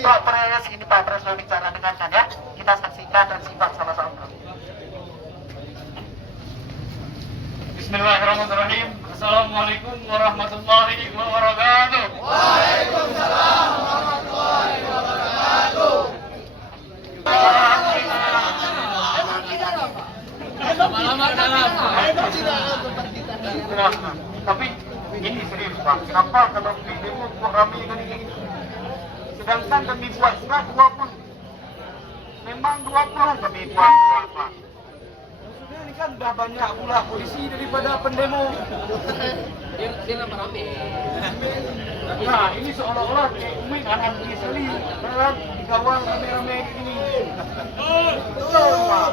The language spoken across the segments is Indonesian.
Pak Pres, ini Pak Pres mau bicara, dengarkan ya. Kita saksikan dan simak sama-sama. Bismillahirrahmanirrahim. Assalamualaikum warahmatullahi wabarakatuh. Waalaikumsalam warahmatullahi wabarakatuh. Tapi ini serius Pak, kenapa kalau di demo kok ramai gini? Sedangkan kami buat surat 20. Memang 20 kami buat surat Pak. Maksudnya ini kan udah banyak pula polisi daripada pendemo. Dia rame-rame. Nah ini seolah-olah kayak Umi anak diseli kan dikawal rame-rame ini. Betul Pak.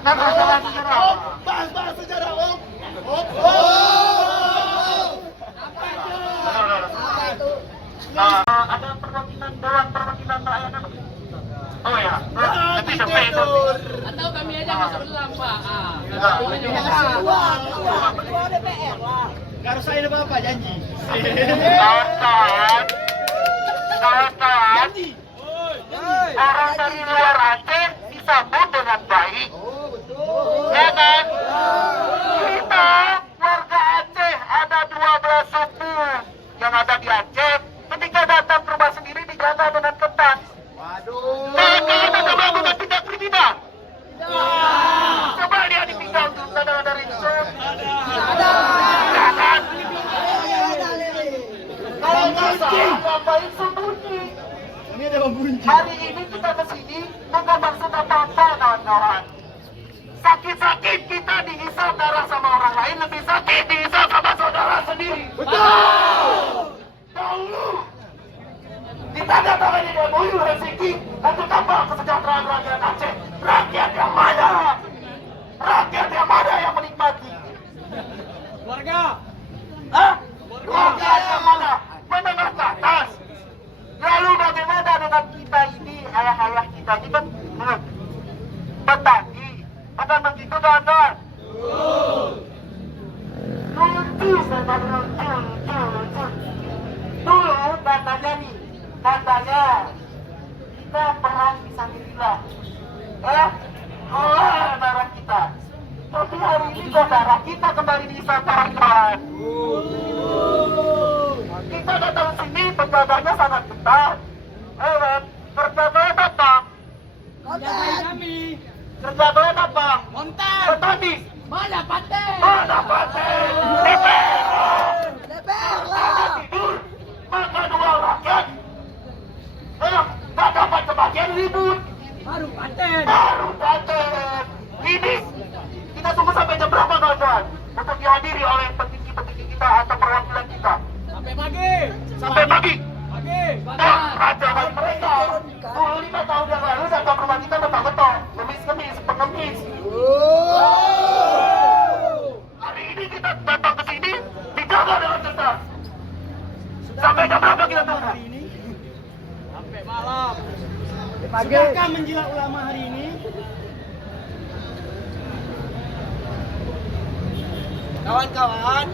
Kan masalah sejarah Pak. Bahas sejarah Om. Ada perwakilan Dewan Perwakilan Rakyat. Oh ya, nanti sampai itu. Atau kami aja masuk dalam Pak. Ketua DPR lah. Gak harus saya apa janji. Kawan-kawan, orang dari luar Aceh disambut dengan baik. Ya kan? Kita warga Aceh ada 12 suku yang ada di Aceh. Ketika datang ke rumah sendiri dijaga dengan ketat. Maka kita melakukan tindak kriminal. Coba dia ditinggal dulu dari Rinson. Jangan. Kalau bisa ngapain sembunyi? Ini ada bunyi. Hari ini kita kesini bukan maksud apa-apa kawan-kawan. Sakit-sakit kita dihisap darah sama orang lain lebih sakit dihisap sama saudara sendiri. Betul. Dahulu ditandatangani MOU Helsinki untuk apa kesejahteraan rakyat Aceh. Rakyat yang mana? Rakyat yang mana yang menikmati? Warga. Hah? Rakyat yang mana? Menengah ke atas. Lalu bagaimana dengan kita ini, ayah-ayah kita ini kan petani, bukan begitu kawan? Lucu sekali, lucu. Dulu katanya kita perang fisabilillah, olah darah kita. Tapi hari ini saudara kita kembali dihisap kawan-kawan. Kita datang sini penjaganya sangat ketat. Kerjanya apa? Kami. Kerjanya apa? Montar. Petani. Mana paten? Mana paten? DPR lah. Tidur. Maka dua rakyat. Gak dapat kebagian ribut. Baru paten. Ini kita tunggu sampai jam berapa kawan-kawan? Untuk dihadiri oleh petinggi-petinggi kita atau perwakilan kita. Sampai pagi. Sampai pagi. Pagi. Raja bagi mereka. 25 tahun yang lalu datang rumah kita betul-betul. Ngemis-ngemis, pengemis. Hari ini kita datang ke sini dijaga dengan ketat. Sampai jam berapa kita tunggu? Sampai malam. Sudahkah menjilat ulama hari ini? Kawan-kawan.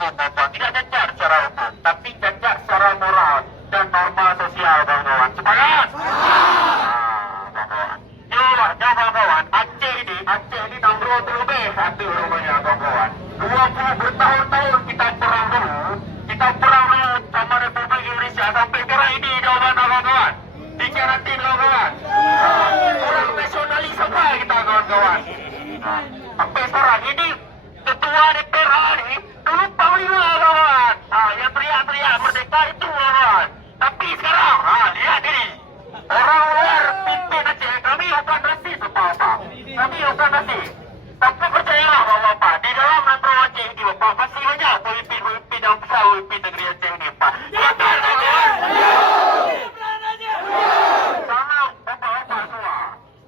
Tidak cacat secara hukum, tapi cacat secara moral dan norma sosial, kawan-kawan. Sepakat? Kawan-kawan. Inilah kawan-kawan, Aceh ini tahun 20 lebih satu rumahnya, kawan-kawan. 20 bertahun-tahun kita perang dulu sama Republik Indonesia sampai sekarang ini jawaban kawan-kawan. Di karantin kawan-kawan. Kurang nasionalis apa kita kawan-kawan. Sampai sekarang ini ketua DPR hari dulu Panglima kawan. Yang teriak-teriak merdeka itu kawan. Tapi sekarang lihat ini. Orang luar pimpin Aceh, kami bukan nasi apa-apa. Kami bukan nasi. Tapi percayalah Bapak, di dalam Metro Aceh ini Bapak masih banyak pemimpin-pemimpin yang besar pemimpin negeri Aceh ini Pak. Betul kawan. Sama Bapak-Bapak semua.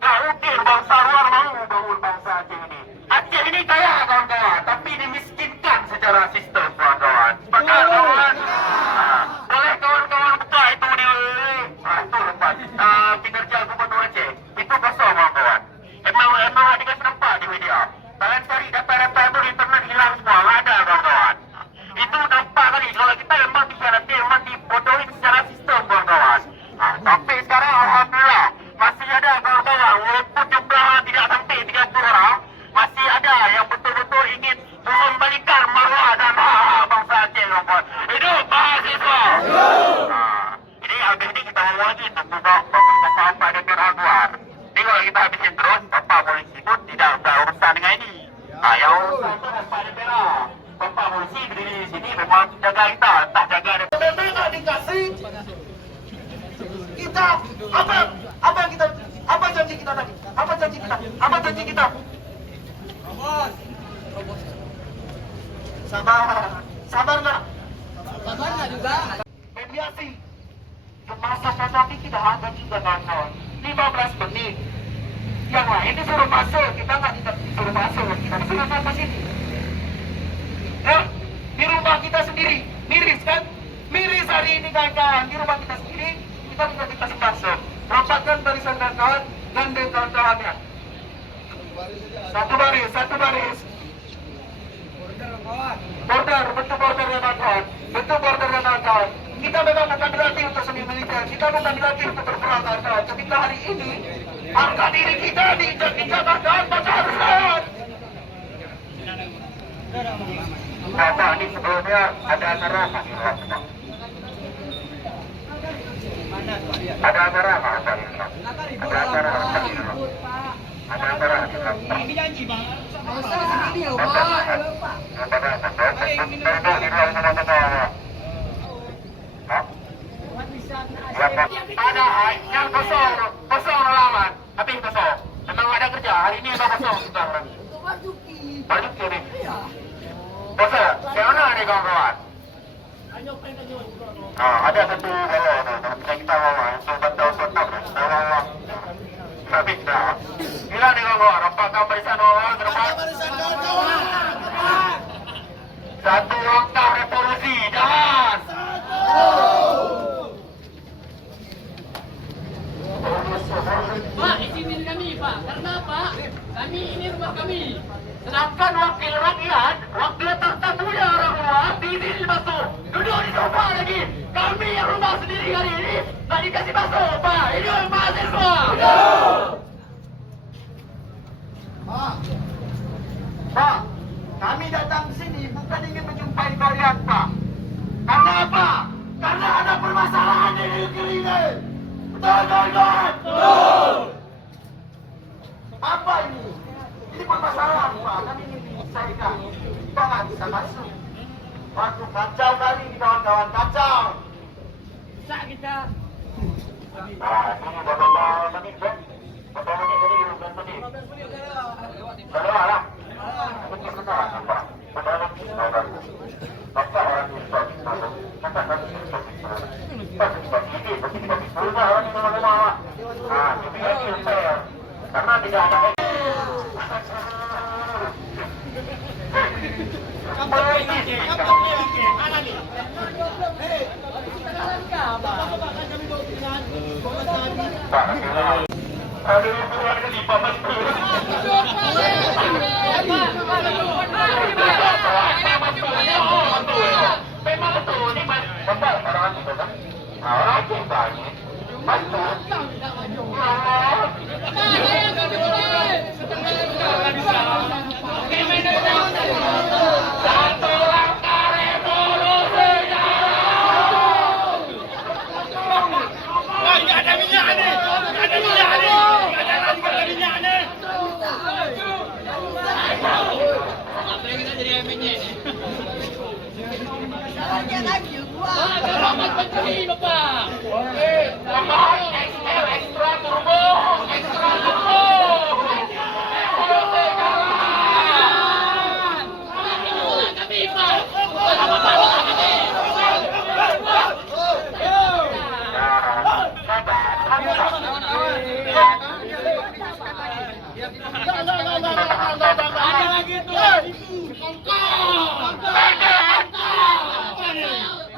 Gak mungkin bangsa luar mau bangun bangsa Aceh ini. Aceh ini kaya kawan-kawan, tapi dimiskinkan secara sistem kawan-kawan. Sepakat kawan? Boleh kawan-kawan buka itu di itu lepas kinerja Gubernur Aceh. Itu kosong kawan-kawan. Emang adik nampak di media. Kalian cari data-data itu di internet hilang semua, nggak ada kawan-kawan. Itu Hidup mahasiswa. Nah, ini habis ini kita mau lagi tunggu Bapak DPR Agwar. Ini kalau kita habisin terus, Bapak polisi pun tidak ada urusan dengan ini. Nah, yang urusan itu Bapak DPR. Bapak polisi berdiri di sini memang jaga kita, tak jaga DPR. Tidak dikasih. Kita apa yang kita apa janji kita tadi? Apa janji kita? Apa janji kita? Sabar nak. Sabarnya juga. Mediasi. Masa tapi kita ada juga kawan. 15 menit. Yang lain disuruh masuk, kita nggak disuruh masuk. Kita disuruh sampai sini. Di rumah kita sendiri, miris kan? Miris hari ini kawan-kawan. Di rumah kita sendiri, kita tidak dikasih masuk. Rapatkan barisan kawan-kawan dan kawan-kawannya. Satu baris. Border, bentuk bordernya kawan. Bentuk bordernya kawan. Kita memang bukan dilatih untuk seni militer. Kita bukan dilatih untuk berperang kawan. Ketika hari ini harga diri kita diinjak-injak kawan, maka harus lawan. Bapak ini sebelumnya ada acara apa di luar sana? Ada acara apa di luar? Ada acara apa di luar? Ada acara di luar? Ini janji bang. Ada yang kosong halaman, tapi kosong. Memang ada kerja hari ini ada kosong kita. Banyak kiri. Kosong. Yang mana nih kawan-kawan? Ada satu kalau bisa kita bawa untuk bantu habis dah. Gila nih kawan-kawan, rapatkan barisan kawan ke depan. Satu langkah revolusi, jangan. Pak, izinin kami, Pak. Karena Pak, kami ini rumah kami. Sedangkan wakil rakyat, wakil tertentunya orang luar, diizinin masuk. Duduk di sofa lagi. Kami yang rumah sendiri hari ini, tak dikasih masuk, Pak. Ini mahasiswa. Pak, kami datang ke sini bukan ingin menjumpai kalian, Pak. Karena apa? Karena ada permasalahan di negeri ini. Betul, kawan? Betul. Apa ini? Ini permasalahan, Pak. Kami ingin diselesaikan. Kita nggak bisa masuk. Waduh, kacau kali ini, kawan-kawan. Kacau. Bisa kita. Ini bapak menit, Bang. Bapak menit tadi, 15 menit. Salah lah. Ini benar, Pak. Benar, Pak. Bapak orang ini, Pak. Masa kami ini, Pak. Pak, ini, Pak. Orang ini memang. Nah, ini yang fair. Karena tidak ada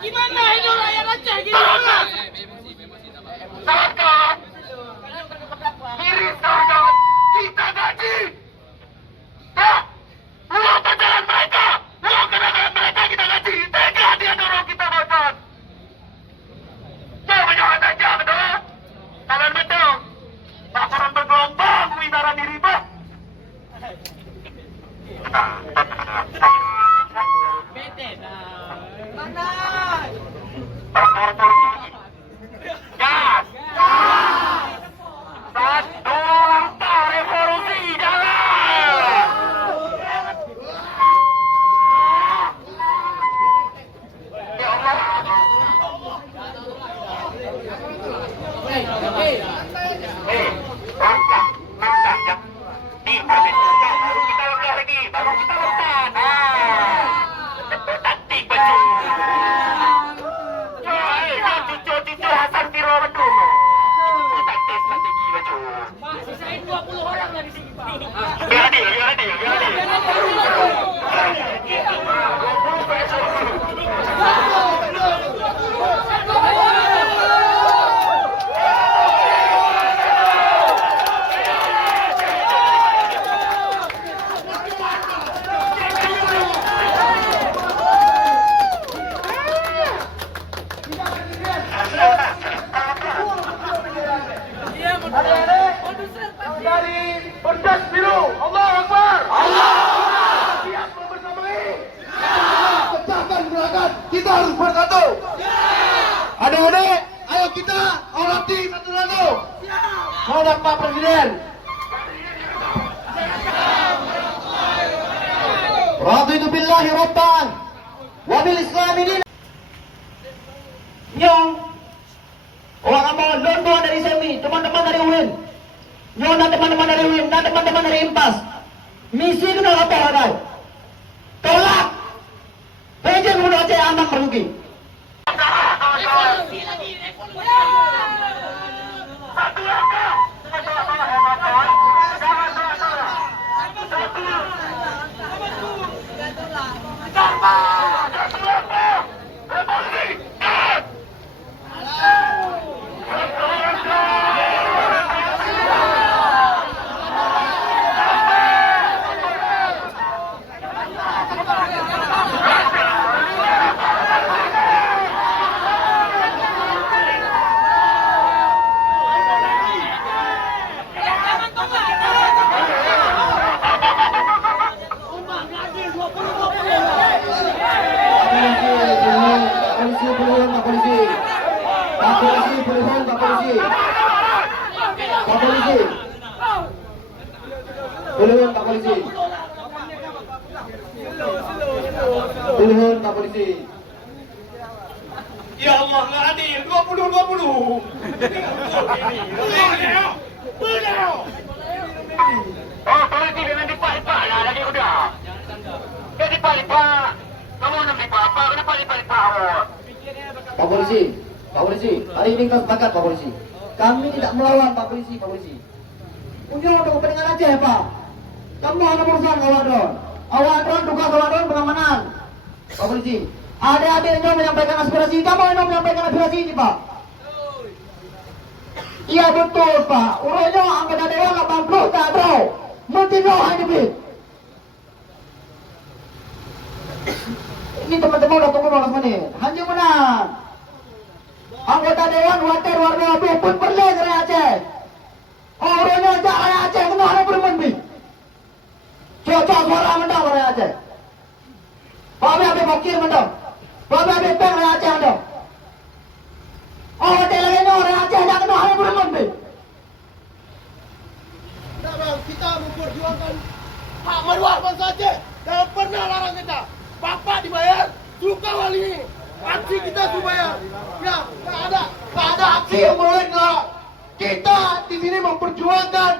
Gimana hidup rakyat Aceh gimana? Zakat, kirim zakat, kita gaji. Tak, uang pacaran mereka, uang kenakalan mereka kita gaji. Tega dia dorong kita makan. Jangan jangan aja betul. Kalian betul. Pasaran bergelombang, windara diri bah. Bete dah. Mana? Revolusi. Gas. Satu langkah revolusi, jalan. Ya Allah. Langkah ya. Nih, baru kita langkah lagi, baru kita loncat. Cantik baju. Cucu Hasan Biro Bandung. Taktis strategi baju. Pak, sisain 20 orang lagi sini, Pak. Biar adil. Dari Berdas Biru, Allah Akbar. Siap membersamai. Pecahkan gerakan, kita harus bersatu. Adik-adik, ayo kita hormati satu-satu. Saudara Pak Presiden. Raditu billahi rabban wa bil islami dinan. Nyong, orang amal London dari SEMI, teman-teman dari UIN. Nyong dan teman-teman dari UIN dan teman-teman dari IMPAS. Misi itu adalah apa, Hadai? Tolak. Pejen mudah aja anak merugi. Evolusi lagi, evolusi. Satu langkah. Turun Pak Polisi. Ya Allah, nggak adil. 20-20. Oh, polisi dengan dipak-ipak lah lagi udah. Dia dipak-ipak. Kamu nak dipak-apa, kenapa dipak-ipak? Pak Polisi, hari ini kita sepakat Pak Polisi. Kami tidak melawan Pak Polisi. Unjuk untuk kepentingan Aceh Pak. Kamu hanya urusan Awadron. Awadron tugas Awadron pengamanan. Pak Polisi, adik-adik Nyong menyampaikan aspirasi. Kamu Nyong menyampaikan aspirasi ini Pak. Iya betul Pak. Urusnya anggota dewan 80 tak tahu. Mungkin hanya lebih. Ini teman-teman udah tunggu 12 menit. Hanya menang. Anggota dewan water warna abu pun perlu dari Aceh. Orangnya dari Aceh kena ada bermenbi. Cocok suara menang dari Aceh. Babi abe fakir menang. Babi abe peng dari Aceh menang. Hotel lainnya orang Aceh tak kena ada bermenbi. Nah, bang, kita memperjuangkan hak maruah bangsa Aceh. Jangan pernah larang kita. Bapak dibayar, suka wali. Aksi kita dibayar. Ya, tak ada aksi yang boleh lah. Kita di sini memperjuangkan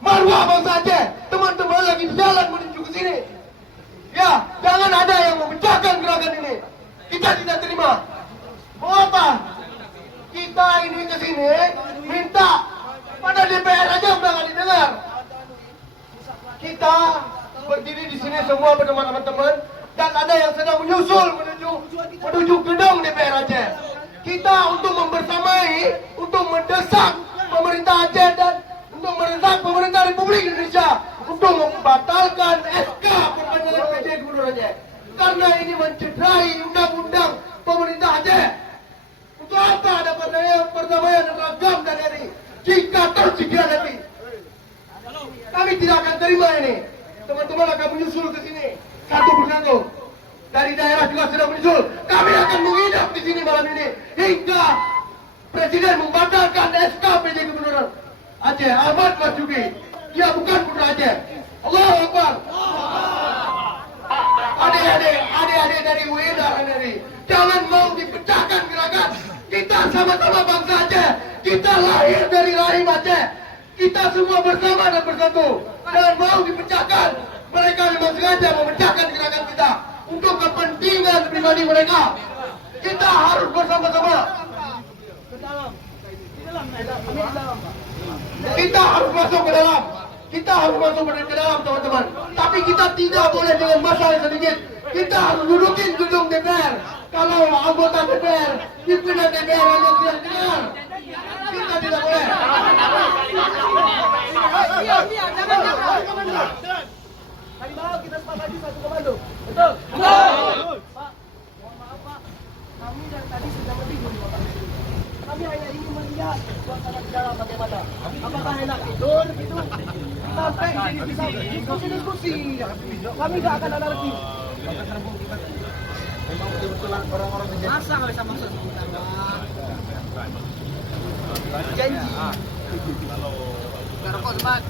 maruah bangsa Aceh. Teman-teman lagi jalan menuju ke sini. Ya, jangan ada yang memecahkan gerakan ini. Kita tidak terima. Mau apa? Kita ini ke sini minta pada DPR aja udah nggak didengar. Kita berdiri di sini semua bersama teman-teman dan ada yang sedang menyusul menuju gedung DPR Aceh. Kita untuk membersamai, untuk mendesak pemerintah Aceh dan untuk mendesak pemerintah Republik Indonesia untuk membatalkan SK perpanjangan PJ Gubernur Aceh karena ini mencederai undang-undang pemerintah Aceh. Untuk apa ada perdamaian ragam dan RI jika terus dikhianati? Kami tidak akan terima ini. Teman-teman akan menyusul ke sini satu persatu. Dari daerah juga Bapak sudah menyusul. Kami akan menginap di sini malam ini hingga Presiden membatalkan SK PJ Gubernur Aceh Ahmad Marzuki. Dia bukan putra Aceh. Allahu Akbar. Adik-adik dari UI dan NRI, jangan mau dipecahkan gerakan. Kita sama-sama bangsa Aceh. Kita lahir dari rahim Aceh. Kita semua bersama dan bersatu. Jangan mau dipecahkan. Mereka memang sengaja memecahkan gerakan kita untuk kepentingan pribadi mereka. Kita harus bersama-sama. Kita harus masuk ke dalam. Kita harus masuk ke dalam, teman-teman. Tapi kita tidak boleh dengan masa yang sedikit. Kita harus dudukin gedung DPR. Kalau anggota DPR, pimpinan DPR lalu tidak dengar, kita tidak boleh. Tadi malam kita sepakati satu komando. Betul? Betul. Pak, mohon maaf Pak. Kami dari tadi sudah menunggu di Bapak. Kami hanya ingin melihat suasana di dalam bagaimana. Apakah enak tidur gitu? Sampai sini bisa diskusi. Kami tidak akan anarkis. Masa nggak bisa masuk sebentar, Pak? Janji. Rokok sebat.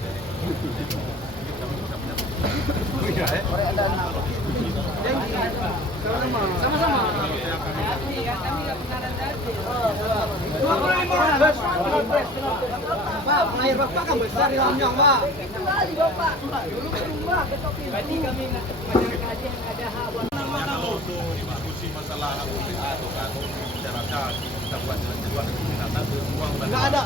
Sama-sama. Pak, air Bapak kan besar di Lamnyong, Pak. Kembali, Bapak. Dulu rumah, berarti kami masyarakat Aceh ada hak buat untuk diskusi masalah atau masyarakat kita buat jalan-jalan binatang semua Nggak ada.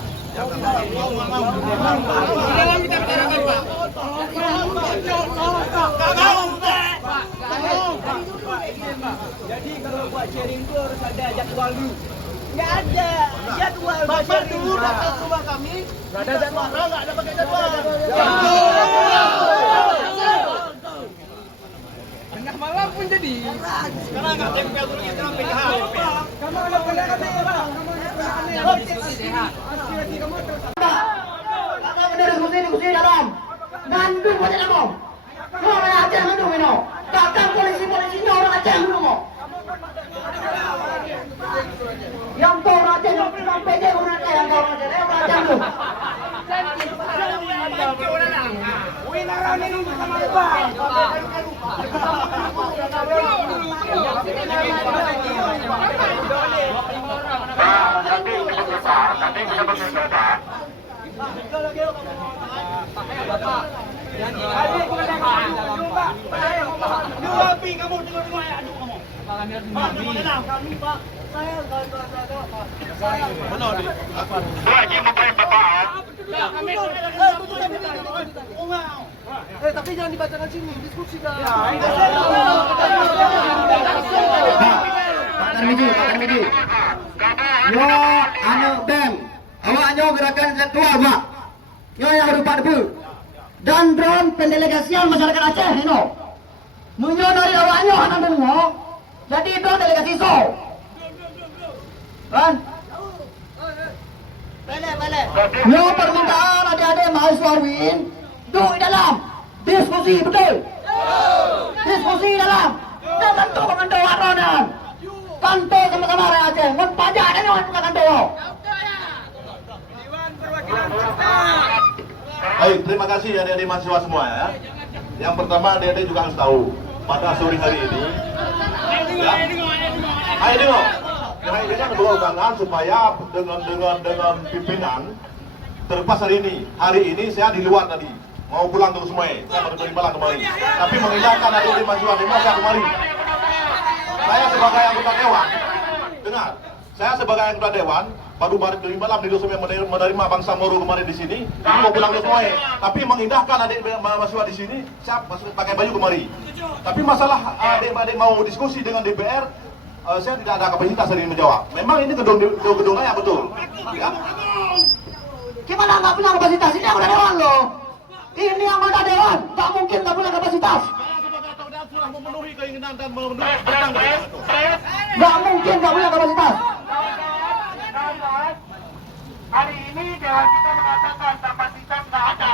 Jadi kalau buat sharing itu harus ada jadwal dulu. Nggak ada jadwal. Bapak dulu datang ke rumah kami. Nggak ada jadwal. Nggak ada pakai jadwal. Tengah malam pun jadi. Sekarang nggak tempel dulu kita sampai ke hari. Kamu ada pendekatan Pak. Diskusi sehat. Kakak bener diskusi dalam. Ngandung aja kamu. Orang Aceh ngandung ini. Kakak polisi-polisinya orang Aceh ngandung mau. Yang tahu orang Aceh sampai dia orang Aceh yang tahu orang Aceh. Orang Aceh ngandung. Nanti kita berbicara. Lagi membayar bapak. Tapi jangan dibacakan sini, diskusi dah. Pak Tarmiji. Yo, anu bem. Awaknya gerakan ketua, Pak. Yo yang berupa debu. Dan drone pendelegasian masyarakat Aceh, ini. Menyonori awaknya anak dengo. Jadi itu delegasi so. Kan? Balik. Yo permintaan adik-adik mahasiswa UIN duduk di dalam diskusi betul. Diskusi dalam. Dan tentu mengenai waronan. Kantor sama-sama orang Aceh. Mun pajak ada ni orang kantor. Baik, terima kasih adik-adik mahasiswa semua ya. Yang pertama adik-adik juga harus tahu pada sore hari ini ya. Ayo tengok. Karena ini kan dua undangan supaya dengan pimpinan terlepas hari ini. Hari ini saya di luar tadi. Mau pulang ke Semuai. Saya baru dari Malang kemarin. Tapi mengindahkan adik-adik mahasiswa di masa kemarin. Saya sebagai anggota dewan, dengar. Saya sebagai anggota dewan baru dari malam di Semuai menerima bangsa Moro kemarin di sini. Ini mau pulang ke Semuai. Tapi mengindahkan adik mahasiswa di sini, saya pakai baju kemari. Tapi masalah adik-adik mau diskusi dengan DPR, saya tidak ada kapasitas hari ini menjawab. Memang ini gedung layak betul. Ya. Gimana nggak punya kapasitas? Ini anggota dewan loh. Ini anggota dewan. Tak mungkin nggak punya kapasitas. Sudah memenuhi keinginan dan memenuhi Nggak mungkin nggak punya kapasitas. Hari ini dewan kita mengatakan kapasitas nggak ada.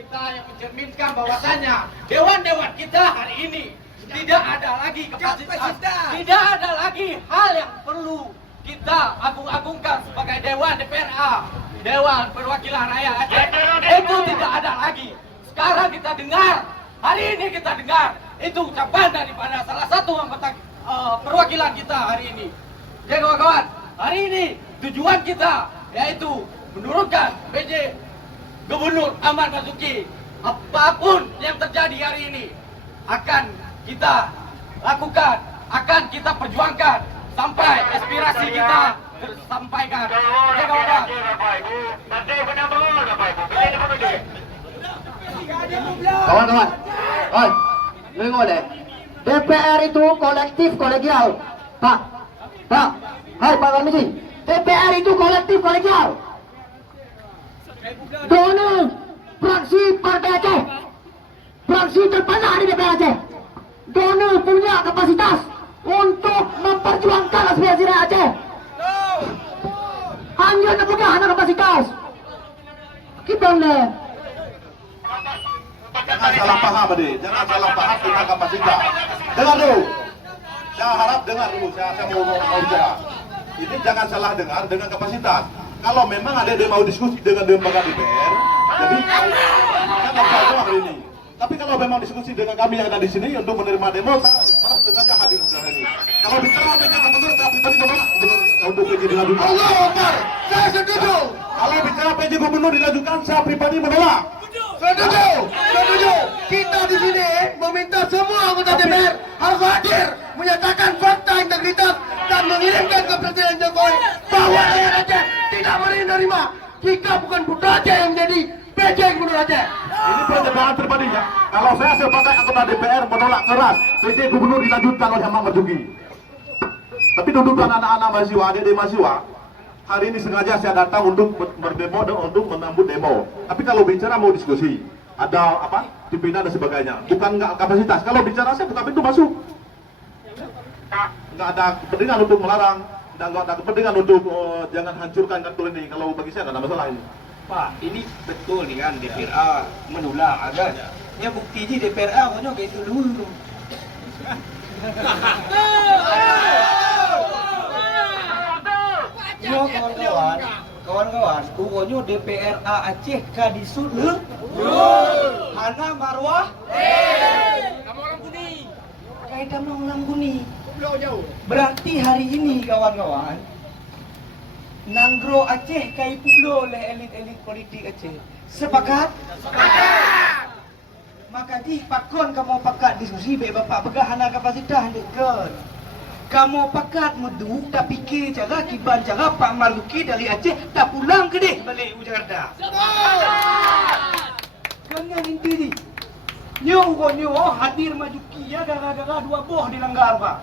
kita yang mencerminkan bahwasannya dewan-dewan kita hari ini tidak ada lagi kapasitas, tidak ada lagi hal yang perlu kita agung-agungkan sebagai Dewan DPRA, Dewan Perwakilan Rakyat Aceh. Itu tidak ada lagi. Sekarang kita dengar, hari ini kita dengar itu ucapan daripada salah satu anggota perwakilan kita hari ini. Jadi kawan-kawan, hari ini tujuan kita yaitu menurunkan PJ Gubernur Ahmad Basuki. Apapun yang terjadi hari ini akan kita lakukan, akan kita perjuangkan sampai aspirasi kita tersampaikan. Ya kawan-kawan. Kawan-kawan, oi, dengar deh. DPR itu kolektif kolegial, Pak. Hai Pak Komisi, DPR itu kolektif kolegial. Dona fraksi Partai Aceh, fraksi terbanyak di DPR Aceh. Dona punya kapasitas untuk memperjuangkan aspirasi rakyat Aceh. Hanya punya kapasitas. Kita lihat. Jangan salah paham, adik. Jangan salah paham tentang kapasitas. Dengar dulu. Saya harap dengar dulu. Saya mau bicara. Ini jangan salah dengar dengan kapasitas. Kalau memang ada yang mau diskusi dengan lembaga DPR, jadi saya nggak bisa jawab hari ini. Tapi kalau memang diskusi dengan kami yang ada di sini untuk menerima demo, saya sengaja hadir di sini. Kalau bicara dengan gubernur, saya pribadi menolak untuk PJ dilajukan. Allah Akbar, saya setuju. Kalau bicara PJ gubernur dilajukan, saya pribadi menolak. Setuju. Kita di sini meminta semua anggota DPR harus hadir, menyatakan fakta integritas dan mengirimkan ke Presiden Jokowi bahwa rakyat Aceh tidak menerima jika bukan Putra Aceh yang menjadi PJ Gubernur Aceh. Ini penjelasan pribadinya. Kalau saya sebagai anggota DPR menolak keras PJ gubernur dilanjutkan oleh Ahmad Basuki. Tapi tuntutan anak-anak mahasiswa, adik-adik mahasiswa, hari ini sengaja saya datang untuk berdemo dan untuk menambut demo. Tapi kalau bicara mau diskusi, ada apa? Dipindah dan sebagainya. Bukan nggak kapasitas. Kalau bicara saya buka pintu masuk. Nggak ada kepentingan untuk melarang dan nggak ada kepentingan untuk jangan hancurkan kartu ini. Kalau bagi saya nggak ada masalah ini. Pak, ini betul nih kan DPRA menolak kan? Ya buktinya DPRA konyol kayak itu dulu. Yo kawan-kawan, pokoknya DPRA Aceh kadisut le. Hana marwah. Kamu orang kuning. Kaitan orang kuning. Berarti hari ini kawan-kawan, Nanggro Aceh kai pulo oleh elit-elit politik Aceh. Sepakat? Sepakat. Maka di pakon kamu pakat diskusi be bapak begahana kapasitas dekat. Kamu pakat meduk tak fikir cara kiban cara Pak Marzuki dari Aceh tak pulang ke deh balik ke Jakarta. Jangan inti ni. Nyo hadir Marzuki ya gara-gara dua boh dilanggar Pak.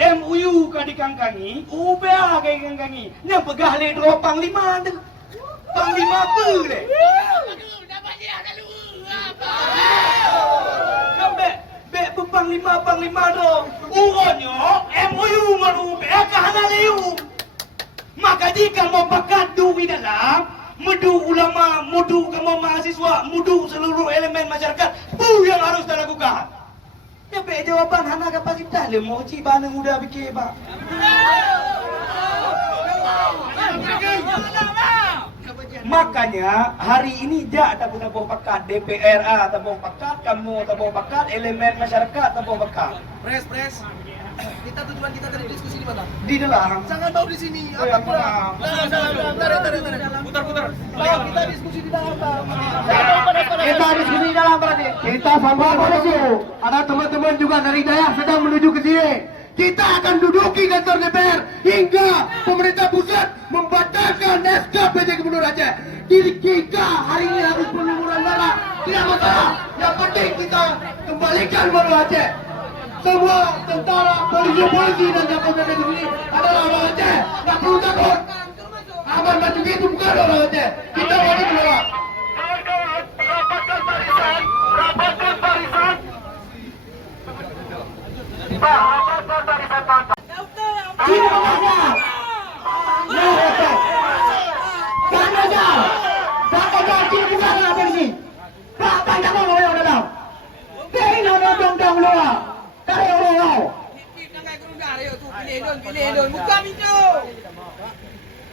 MUU ka dikangkangi, UBA ka dikangkangi. Yang pegah le dua panglima tu. Panglima apa le? Panglima dong. Uronyo MUU maru UBA ka hana leu. Maka jika mau pakat duwi dalam mudu ulama, mudu kamu mahasiswa, mudu seluruh elemen masyarakat, yang harus dilakukan. Ya be jawaban hana kapasitas le mau ciban yang udah bikin Pak. Makanya hari ini jak tak boleh pakat DPRA tak boleh pakat, kamu tak boleh pakat, elemen masyarakat tak boleh pakat. Pres. Kita tujuan kita dari diskusi di mana? Di dalam. Jangan tahu di sini. Oh, ya, Apa maaf. Tarik. Putar. Kita diskusi di dalam. Kita diskusi di dalam berarti. Kita sama polisi. Ada teman-teman juga dari daerah sedang menuju ke sini. Kita akan duduki kantor DPR hingga pemerintah pusat membatalkan SK PJ Gubernur Aceh. Jika hari ini harus pengurangan darah, tidak masalah. Yang penting kita kembalikan Gubernur Aceh. Semua tentara, polisi dan Kapolda di sini adalah orang Aceh. Tak perlu takut. Ahmad Basuki itu bukan orang Aceh. Kita wajib menolak. Kawan-kawan, rapatkan barisan. Rapatkan barisan. Pak, rapatkan barisan Pak. Sini pengajar. Ya, Pak. Pengajar. Sini bukan polisi.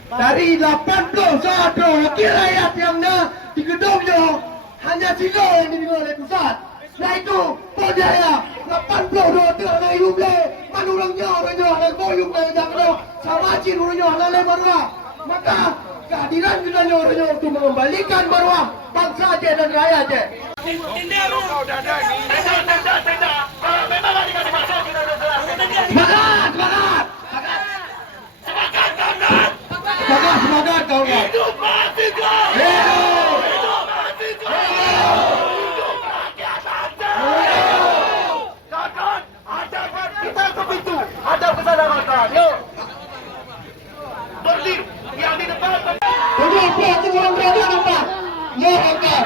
Dari 81 wakil rakyat yang ada di gedungnya hanya Silo yang dipilih oleh pusat. Nah itu Podaya 82 tengah naik yuble manurangnya orangnya ada boyung dari Jakarta sama Cin orangnya ada lebarnya. Maka kehadiran kita orangnya untuk mengembalikan marwah bangsa Aceh dan rakyat Aceh. Tidak. Kalau memang nggak dikasih masuk, kita udah jelas. Semangat, semangat. Semangat, semangat kawan. Hidup Mahasiswa! Hidup! Hidup Mahasiswa! Hidup rakyat Aceh! Kawan, hadapkan kita ke pintu. Hadap ke sana, kawan. Yuk. Berdiri yang di depan. Tunggu, itu kurang berani nampak. Ya, angkat.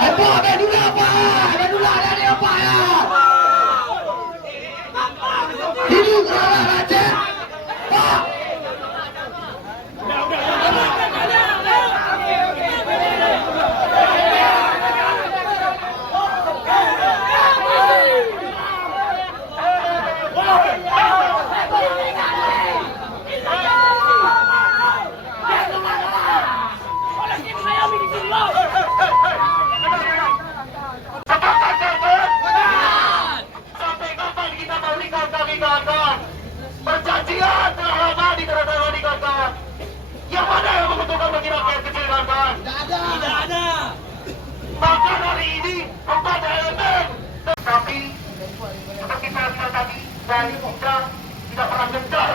Apa? Ada dulu apa? Ada dulu ada di apa ya? Hidup rakyat Aceh. Pak. Sampai kapan kita mau nikah kami kawan? Perjanjian telah lama ditandatangani kawan. Yang mana yang menguntungkan bagi rakyat kecil kawan? Tidak ada. Maka hari ini 4 elemen. Tapi seperti saya bilang tadi, dari kita tidak pernah gencar.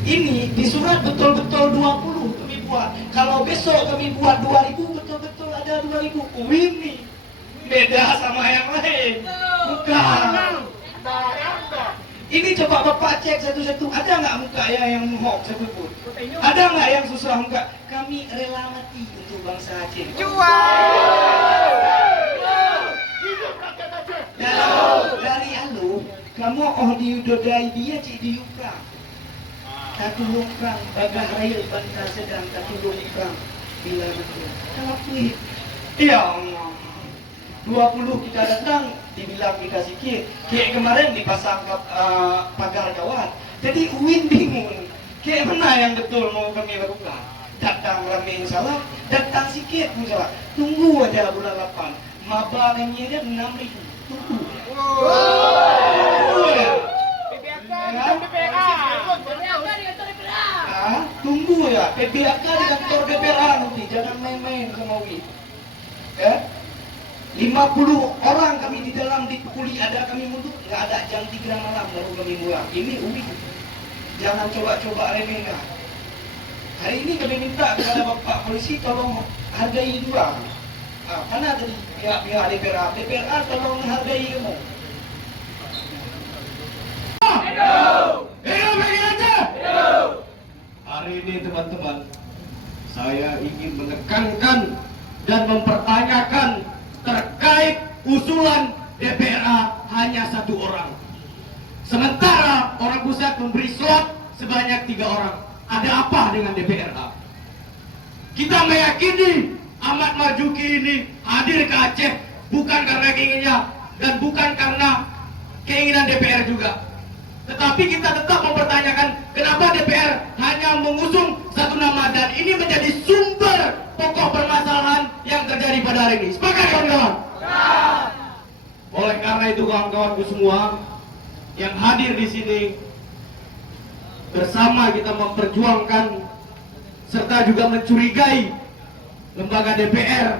Ini di surat betul-betul 20 kami buat. Kalau besok kami buat 2000 betul-betul ada 2000. Ini beda sama yang lain. Bukan. Ini coba Bapak cek satu-satu. Ada nggak muka yang hoax satupun? Ada nggak yang susah muka? Kami rela mati untuk bangsa Aceh. Dari alu, kamu diudodai dia cik diukrang. Katulung perang, bagah raya bantah sedang katulung perang. Bila betul. Kalau kuih, ya Allah. 20 kita datang, dibilang dikasih kek kemarin dipasang pagar kawat. Jadi Uin bingung, kek mana yang betul mau kami lakukan? Datang rame salah, datang sikit pun salah. Tunggu aja bulan 8, maba kami aja 6.000. Tunggu. Tunggu ya. Tunggu ya, PBAK di kantor DPRA nanti, jangan main-main sama Uin. Ya? 50 orang kami di dalam dipukuli, ada kami mundur, nggak ada jam 3 malam baru kami mulai. Ini Uin, jangan coba-coba remehkan. Hari ini kami minta kepada Bapak Polisi tolong hargai dua. Mana tadi pihak DPRA tolong hargai kamu. Hari ini teman-teman, saya ingin menekankan dan mempertanyakan terkait usulan DPRA hanya 1 orang. Sementara orang pusat memberi slot sebanyak 3 orang. Ada apa dengan DPRA? Kita meyakini Ahmad Marzuki ini hadir ke Aceh bukan karena keinginannya dan bukan karena keinginan DPR juga. Tetapi kita tetap mempertanyakan kenapa DPR hanya mengusung 1 nama dan ini menjadi sumber pokok permasalahan yang terjadi pada hari ini. Sepakat kawan-kawan? Oleh karena itu kawan-kawanku semua yang hadir di sini, bersama kita memperjuangkan serta juga mencurigai lembaga DPR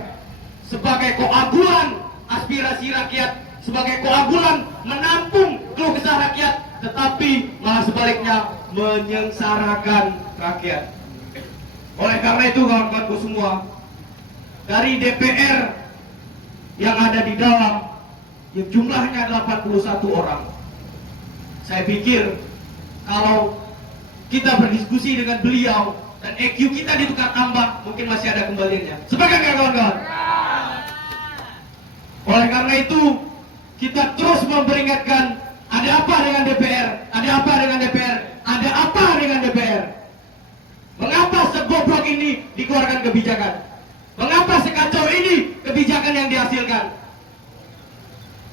sebagai koagulan aspirasi rakyat, sebagai koagulan menampung keluh kesah rakyat, tetapi malah sebaliknya menyengsarakan rakyat. Oleh karena itu kawan-kawanku semua, dari DPR yang ada di dalam yang jumlahnya 81 orang, saya pikir kalau kita berdiskusi dengan beliau dan EQ kita ditukar tambah, mungkin masih ada kembaliannya. Sepakat nggak kawan-kawan? Oleh karena itu kita terus memperingatkan, ada apa dengan DPR? Ada apa dengan DPR? Ada apa dengan DPR? Mengapa sebobrok ini dikeluarkan kebijakan? Mengapa sekacau ini kebijakan yang dihasilkan?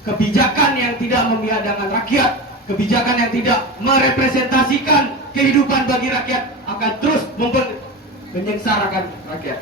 Kebijakan yang tidak memihak dengan rakyat, kebijakan yang tidak merepresentasikan kehidupan bagi rakyat akan terus menyengsarakan rakyat.